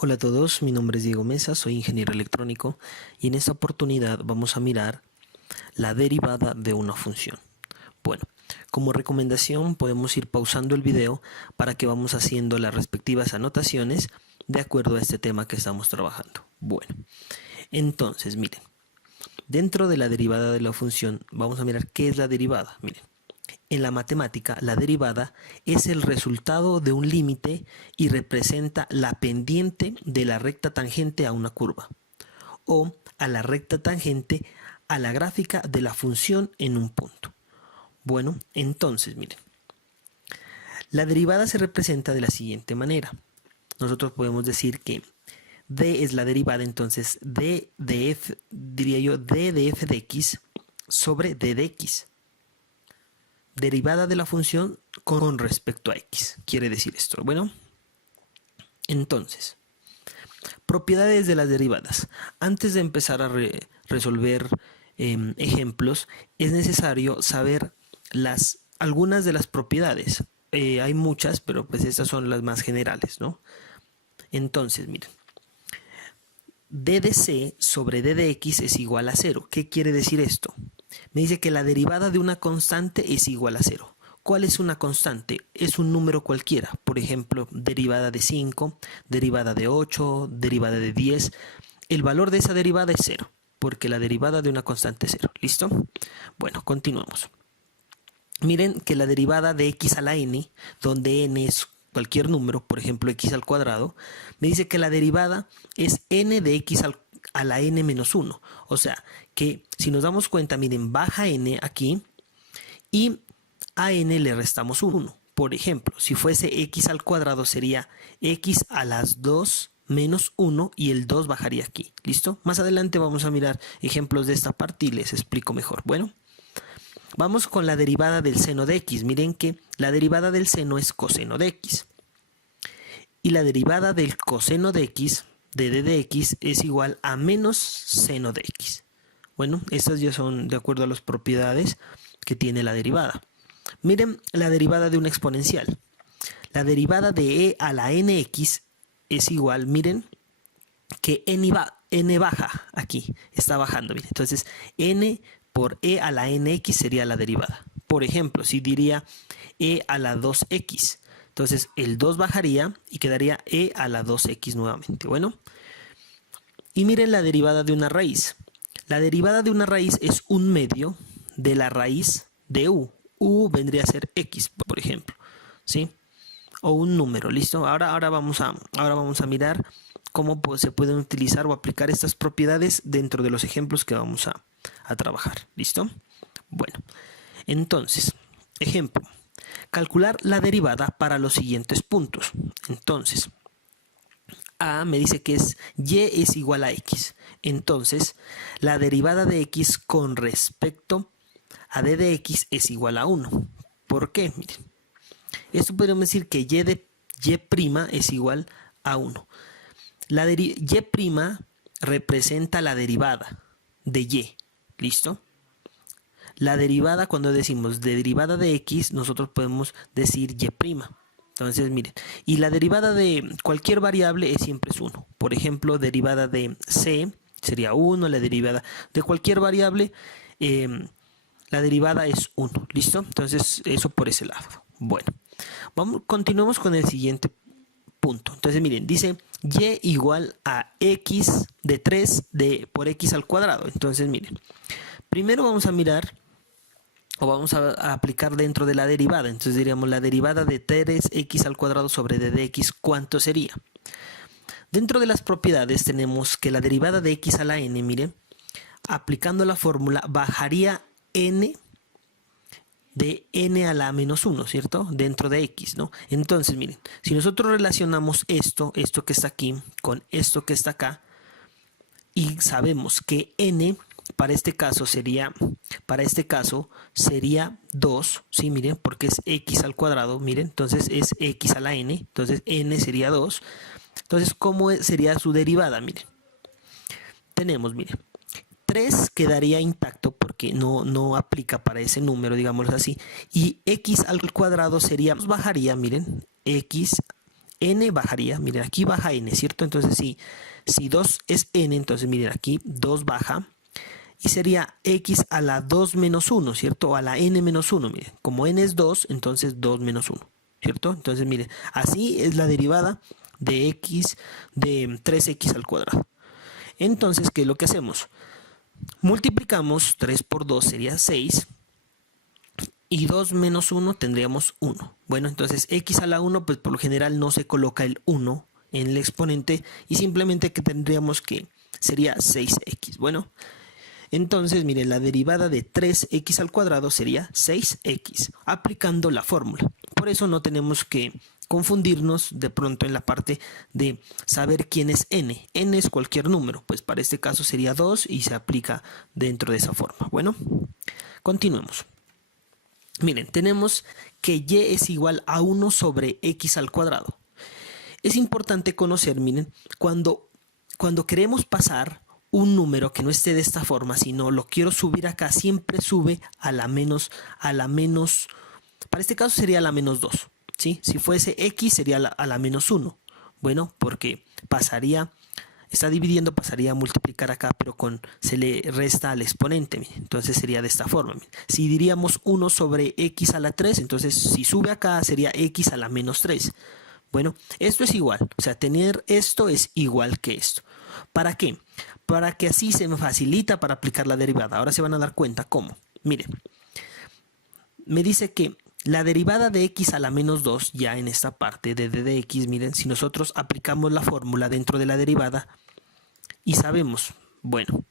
Hola a todos, mi nombre es Diego Mesa, soy ingeniero electrónico y en esta oportunidad vamos a mirar la derivada de una función. Bueno, como recomendación podemos ir pausando el video para que vamos haciendo las respectivas anotaciones de acuerdo a este tema que estamos trabajando. Bueno, entonces miren, dentro de la derivada de la función vamos a mirar qué es la derivada. Miren, en la matemática, la derivada es el resultado de un límite y representa la pendiente de la recta tangente a una curva o a la recta tangente a la gráfica de la función en un punto. Bueno, entonces miren, la derivada se representa de la siguiente manera. Nosotros podemos decir que d es la derivada, entonces d de f, diría yo, d de f de x sobre d de x. Derivada de la función con respecto a x. Quiere decir esto. Bueno, entonces, propiedades de las derivadas. Antes de empezar a resolver ejemplos, es necesario saber algunas de las propiedades. Hay muchas, pero pues estas son las más generales, ¿no? Entonces, miren, d de c sobre d de x es igual a 0. ¿Qué quiere decir esto? Me dice que la derivada de una constante es igual a 0. ¿Cuál es una constante? Es un número cualquiera. Por ejemplo, derivada de 5, derivada de 8, derivada de 10. El valor de esa derivada es 0, porque la derivada de una constante es 0. ¿Listo? Bueno, continuamos. Miren que la derivada de x a la n, donde n es cualquier número, por ejemplo x al cuadrado, me dice que la derivada es n de x a la n menos 1. O sea, que si nos damos cuenta, miren, baja n aquí y a n le restamos 1. Por ejemplo, si fuese x al cuadrado sería x a las 2 menos 1 y el 2 bajaría aquí. ¿Listo? Más adelante vamos a mirar ejemplos de esta parte y les explico mejor. Bueno, vamos con la derivada del seno de x. Miren que la derivada del seno es coseno de x. Y la derivada del coseno de x, de d de x, es igual a menos seno de x. Bueno, estas ya son de acuerdo a las propiedades que tiene la derivada. Miren la derivada de una exponencial. La derivada de e a la nx es igual, miren, que n baja aquí, está bajando. Miren. Entonces, n por e a la nx sería la derivada. Por ejemplo, si diría e a la 2x, entonces el 2 bajaría y quedaría e a la 2x nuevamente. Bueno, y miren la derivada de una raíz. La derivada de una raíz es un medio de la raíz de u. U vendría a ser x, por ejemplo, ¿sí? O un número, ¿listo? Ahora vamos a mirar cómo se pueden utilizar o aplicar estas propiedades dentro de los ejemplos que vamos a trabajar, ¿listo? Bueno, entonces, ejemplo, calcular la derivada para los siguientes puntos. Entonces, a me dice que y es igual a x. Entonces, la derivada de x con respecto a d de x es igual a 1. ¿Por qué? Miren, esto podríamos decir que y de y' es igual a 1. La y' representa la derivada de y. ¿Listo? La derivada, cuando decimos derivada de x, nosotros podemos decir y'. Entonces, miren, y la derivada de cualquier variable siempre es 1. Por ejemplo, derivada de c sería 1, la derivada de cualquier variable, la derivada es 1. ¿Listo? Entonces, eso por ese lado. Bueno, continuemos con el siguiente punto. Entonces, miren, dice y igual a x de 3 por x al cuadrado. Entonces, miren, primero vamos a mirar o vamos a aplicar dentro de la derivada. Entonces diríamos la derivada de 3x al cuadrado sobre d de x, ¿cuánto sería? Dentro de las propiedades tenemos que la derivada de x a la n, miren, aplicando la fórmula bajaría n de n a la menos 1, ¿cierto? Dentro de x, ¿no? Entonces, miren, si nosotros relacionamos esto que está aquí, con esto que está acá, y sabemos que n para este caso sería 2, ¿sí? Miren, porque es x al cuadrado, miren, entonces es x a la n, entonces n sería 2. Entonces, ¿cómo sería su derivada? Miren, tenemos, miren, 3 quedaría intacto porque no aplica para ese número, digámoslo así, y x al cuadrado sería, bajaría, miren, x n bajaría, miren, aquí baja n, ¿cierto? Entonces si 2 es n, entonces miren, aquí 2 baja y sería x a la 2 menos 1, ¿cierto? O a la n menos 1, miren, como n es 2, entonces 2 menos 1, ¿cierto? Entonces miren, así es la derivada de x de 3x al cuadrado. Entonces, ¿qué es lo que hacemos? Multiplicamos 3 por 2 sería 6 y 2 menos 1 tendríamos 1. Bueno, entonces x a la 1 pues por lo general no se coloca el 1 en el exponente y simplemente que tendríamos que sería 6x. Bueno, entonces miren, la derivada de 3x al cuadrado sería 6x aplicando la fórmula. Por eso no tenemos que confundirnos de pronto en la parte de saber quién es n. N es cualquier número, pues para este caso sería 2 y se aplica dentro de esa forma. Bueno, continuemos. Miren, tenemos que y es igual a 1 sobre x al cuadrado. Es importante conocer, miren, cuando queremos pasar un número que no esté de esta forma, sino lo quiero subir acá, siempre sube a la menos, para este caso sería la menos 2, ¿sí? Si fuese x sería a la menos 1. Bueno, porque pasaría, está dividiendo, pasaría a multiplicar acá, pero se le resta al exponente, miren. Entonces sería de esta forma. Miren. Si diríamos 1 sobre x a la 3, entonces si sube acá sería x a la menos 3. Bueno, esto es igual, o sea, tener esto es igual que esto. ¿Para qué? Para que así se me facilita para aplicar la derivada. Ahora se van a dar cuenta cómo. Miren, me dice que la derivada de x a la menos 2, ya en esta parte de d de x, miren, si nosotros aplicamos la fórmula dentro de la derivada y sabemos, bueno,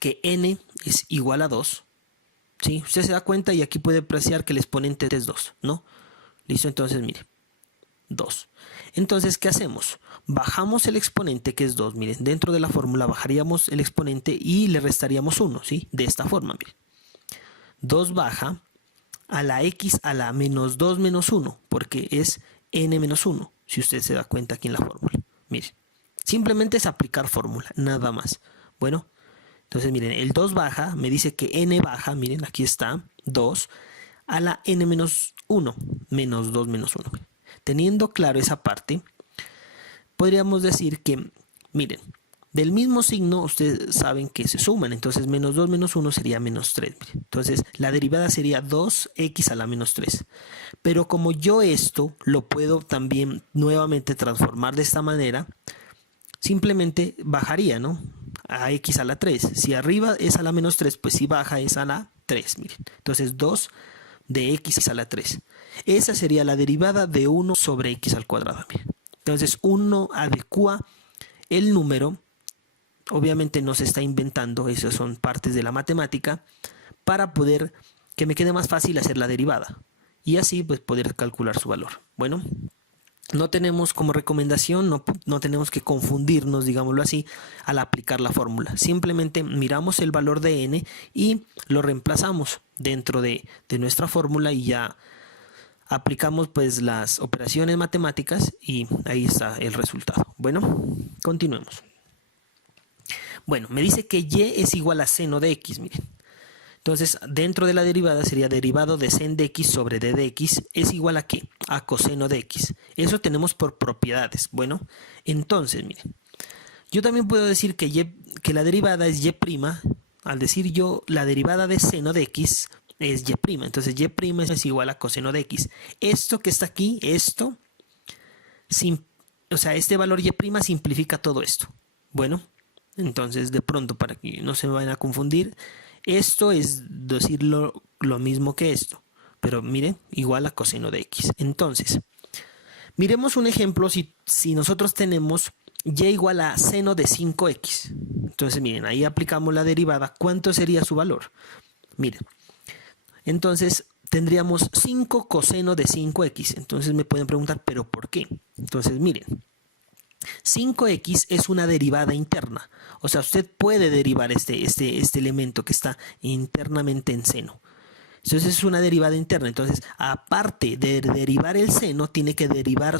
que n es igual a 2, ¿sí? Usted se da cuenta y aquí puede apreciar que el exponente es 2, ¿no? Listo, entonces mire, 2. Entonces, ¿qué hacemos? Bajamos el exponente que es 2, miren, dentro de la fórmula bajaríamos el exponente y le restaríamos 1, ¿sí? De esta forma, miren. 2 baja a la x a la menos 2 menos 1, porque es n menos 1, si usted se da cuenta aquí en la fórmula. Miren, simplemente es aplicar fórmula, nada más. Bueno, entonces miren, el 2 baja, me dice que n baja, miren, aquí está, 2, a la n menos 1, menos 2 menos 1. Teniendo claro esa parte, podríamos decir que, miren, del mismo signo ustedes saben que se suman, entonces menos 2 menos 1 sería menos 3. Miren. Entonces la derivada sería 2x a la menos 3. Pero como yo esto lo puedo también nuevamente transformar de esta manera, simplemente bajaría, ¿no? A x a la 3. Si arriba es a la menos 3, pues si baja es a la 3, miren. Entonces 2 de x a la 3. Esa sería la derivada de 1 sobre x al cuadrado. Miren. Entonces uno adecua el número, obviamente no se está inventando, esas son partes de la matemática, para poder que me quede más fácil hacer la derivada y así pues poder calcular su valor. Bueno, no tenemos como recomendación, no tenemos que confundirnos, digámoslo así, al aplicar la fórmula. Simplemente miramos el valor de n y lo reemplazamos dentro de nuestra fórmula y ya aplicamos pues las operaciones matemáticas y ahí está el resultado. Bueno, continuemos. Bueno, me dice que y es igual a seno de x, miren. Entonces, dentro de la derivada sería derivado de sen de x sobre d de x es igual a ¿qué? A coseno de x. Eso tenemos por propiedades. Bueno, entonces, miren. Yo también puedo decir que la derivada es y'. Al decir yo la derivada de seno de x es y'. Entonces, y' es igual a coseno de x. Esto que está aquí, o sea, este valor y' simplifica todo esto. Bueno, entonces, de pronto, para que no se me vayan a confundir, esto es decir lo mismo que esto, pero miren, igual a coseno de x. Entonces, miremos un ejemplo si nosotros tenemos y igual a seno de 5x. Entonces, miren, ahí aplicamos la derivada. ¿Cuánto sería su valor? Miren, entonces tendríamos 5 coseno de 5x. Entonces me pueden preguntar, ¿pero por qué? Entonces, miren. 5x es una derivada interna, o sea, usted puede derivar este elemento que está internamente en seno. Entonces es una derivada interna, entonces aparte de derivar el seno, tiene que derivar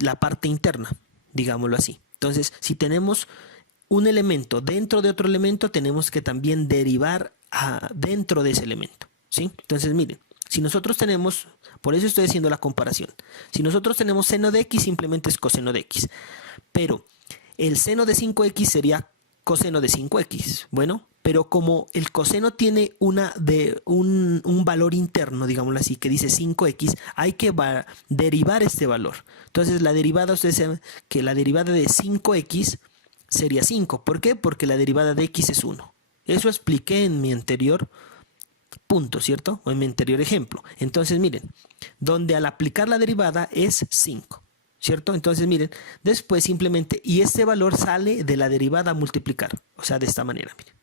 la parte interna, digámoslo así. Entonces, si tenemos un elemento dentro de otro elemento, tenemos que también derivar dentro de ese elemento, ¿sí? Entonces, miren. Si nosotros tenemos, por eso estoy haciendo la comparación. Si nosotros tenemos seno de x, simplemente es coseno de x. Pero el seno de 5x sería coseno de 5x. Bueno, pero como el coseno tiene un valor interno, digámoslo así, que dice 5x, hay que derivar este valor. Entonces la derivada, ustedes saben que la derivada de 5x sería 5. ¿Por qué? Porque la derivada de x es 1. Eso expliqué en mi anterior punto, ¿cierto? O en mi anterior ejemplo. Entonces miren, donde al aplicar la derivada es 5. ¿Cierto? Entonces miren, después simplemente, y este valor sale de la derivada a multiplicar. O sea, de esta manera, miren.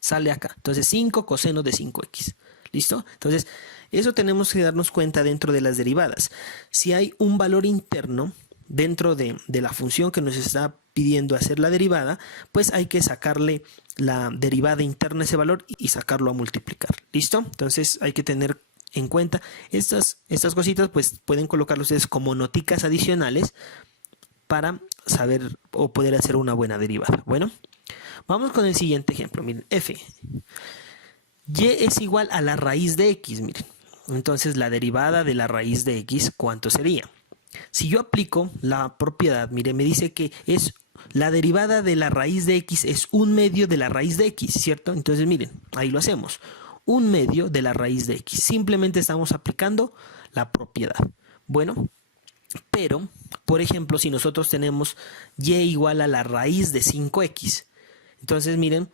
Sale acá. Entonces 5 coseno de 5x. ¿Listo? Entonces, eso tenemos que darnos cuenta dentro de las derivadas. Si hay un valor interno dentro de la función que nos está pidiendo hacer la derivada, pues hay que sacarle la derivada interna a ese valor y sacarlo a multiplicar. ¿Listo? Entonces hay que tener en cuenta estas cositas, pues pueden colocarlo ustedes como noticas adicionales para saber o poder hacer una buena derivada. Bueno, vamos con el siguiente ejemplo. Miren, f. Y es igual a la raíz de x, miren. Entonces la derivada de la raíz de x, ¿cuánto sería? Si yo aplico la propiedad, miren, me dice que es la derivada de la raíz de x es 1/2 de la raíz de x, ¿cierto? Entonces miren, ahí lo hacemos. 1/2 de la raíz de x. Simplemente estamos aplicando la propiedad. Bueno, pero, por ejemplo, si nosotros tenemos y igual a la raíz de 5x, entonces miren,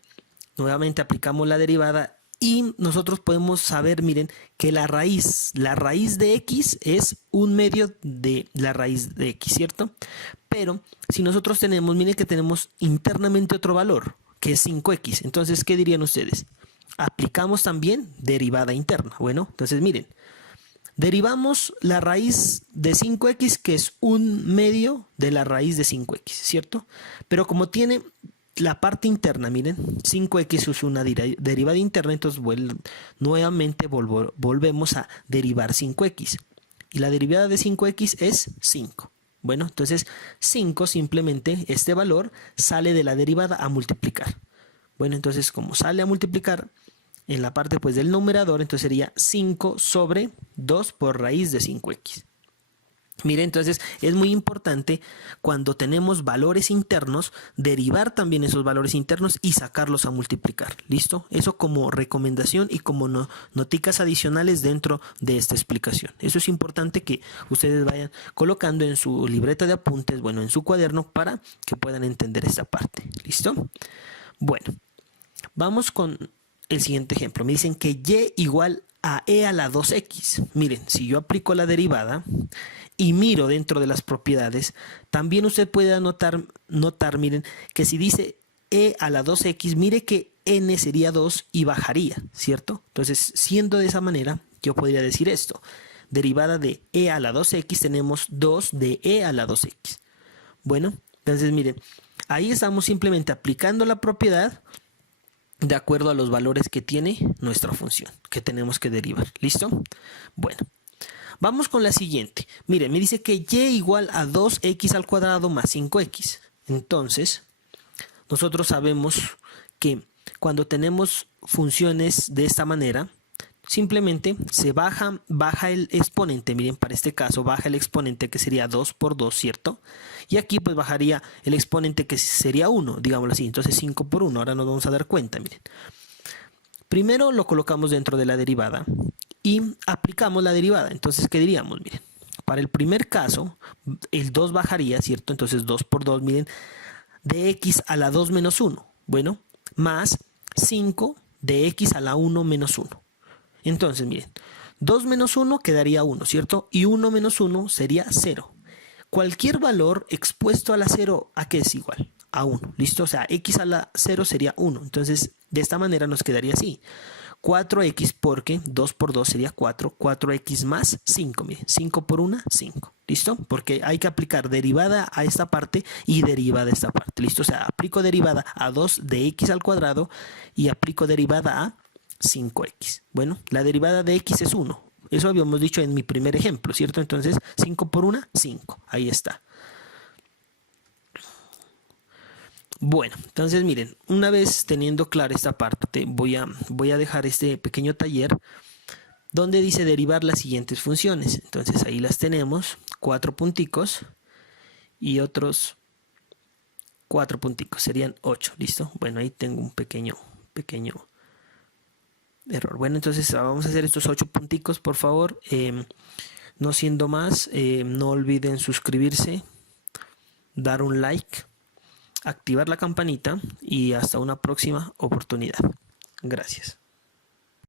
nuevamente aplicamos la derivada y nosotros podemos saber, miren, que la raíz de x es 1/2 de la raíz de x, ¿cierto? Pero si nosotros tenemos, miren que tenemos internamente otro valor, que es 5x. Entonces, ¿qué dirían ustedes? Aplicamos también derivada interna. Bueno, entonces miren, derivamos la raíz de 5x, que es 1/2 de la raíz de 5x, ¿cierto? Pero como tiene la parte interna, miren, 5x es una derivada interna, entonces nuevamente volvemos a derivar 5x. Y la derivada de 5x es 5. Bueno, entonces 5 simplemente, este valor sale de la derivada a multiplicar. Bueno, entonces como sale a multiplicar en la parte pues del numerador, entonces sería 5 sobre 2 por raíz de 5x. Mire, entonces es muy importante cuando tenemos valores internos, derivar también esos valores internos y sacarlos a multiplicar. ¿Listo? Eso como recomendación y como noticas adicionales dentro de esta explicación. Eso es importante que ustedes vayan colocando en su libreta de apuntes, bueno, en su cuaderno para que puedan entender esta parte. ¿Listo? Bueno, vamos con el siguiente ejemplo. Me dicen que y igual a e a la 2x. Miren, si yo aplico la derivada y miro dentro de las propiedades, también usted puede notar, miren, que si dice e a la 2x, mire que n sería 2 y bajaría, ¿cierto? Entonces, siendo de esa manera, yo podría decir esto. Derivada de e a la 2x, tenemos 2 de e a la 2x. Bueno, entonces miren, ahí estamos simplemente aplicando la propiedad de acuerdo a los valores que tiene nuestra función que tenemos que derivar. ¿Listo? Bueno, vamos con la siguiente. Miren, me dice que y igual a 2x al cuadrado más 5x. Entonces, nosotros sabemos que cuando tenemos funciones de esta manera, simplemente se baja el exponente. Miren, para este caso baja el exponente, que sería 2 por 2, ¿cierto? Y aquí pues bajaría el exponente, que sería 1, digámoslo así. Entonces 5 por 1, ahora nos vamos a dar cuenta, miren. Primero lo colocamos dentro de la derivada y aplicamos la derivada. Entonces, ¿qué diríamos? Miren, para el primer caso, el 2 bajaría, ¿cierto? Entonces 2 por 2, miren, de x a la 2 menos 1. Bueno, más 5 de x a la 1 menos 1. Entonces, miren, 2 menos 1 quedaría 1, ¿cierto? Y 1 menos 1 sería 0. Cualquier valor expuesto a la 0, ¿a qué es igual? A 1, ¿listo? O sea, x a la 0 sería 1. Entonces, de esta manera nos quedaría así. 4x porque 2 por 2 sería 4. 4x más 5, miren. 5 por 1, 5. ¿Listo? Porque hay que aplicar derivada a esta parte y derivada a esta parte. ¿Listo? O sea, aplico derivada a 2 de x al cuadrado y aplico derivada a 5x. Bueno, la derivada de x es 1. Eso habíamos dicho en mi primer ejemplo, ¿cierto? Entonces, 5 por 1, 5. Ahí está. Bueno, entonces miren, una vez teniendo clara esta parte, voy a dejar este pequeño taller donde dice derivar las siguientes funciones. Entonces ahí las tenemos, 4 punticos y otros 4 punticos, serían 8, ¿listo? Bueno, ahí tengo un pequeño error. Bueno, entonces vamos a hacer estos 8 punticos, por favor. No siendo más, no olviden suscribirse, dar un like, activar la campanita y hasta una próxima oportunidad. Gracias.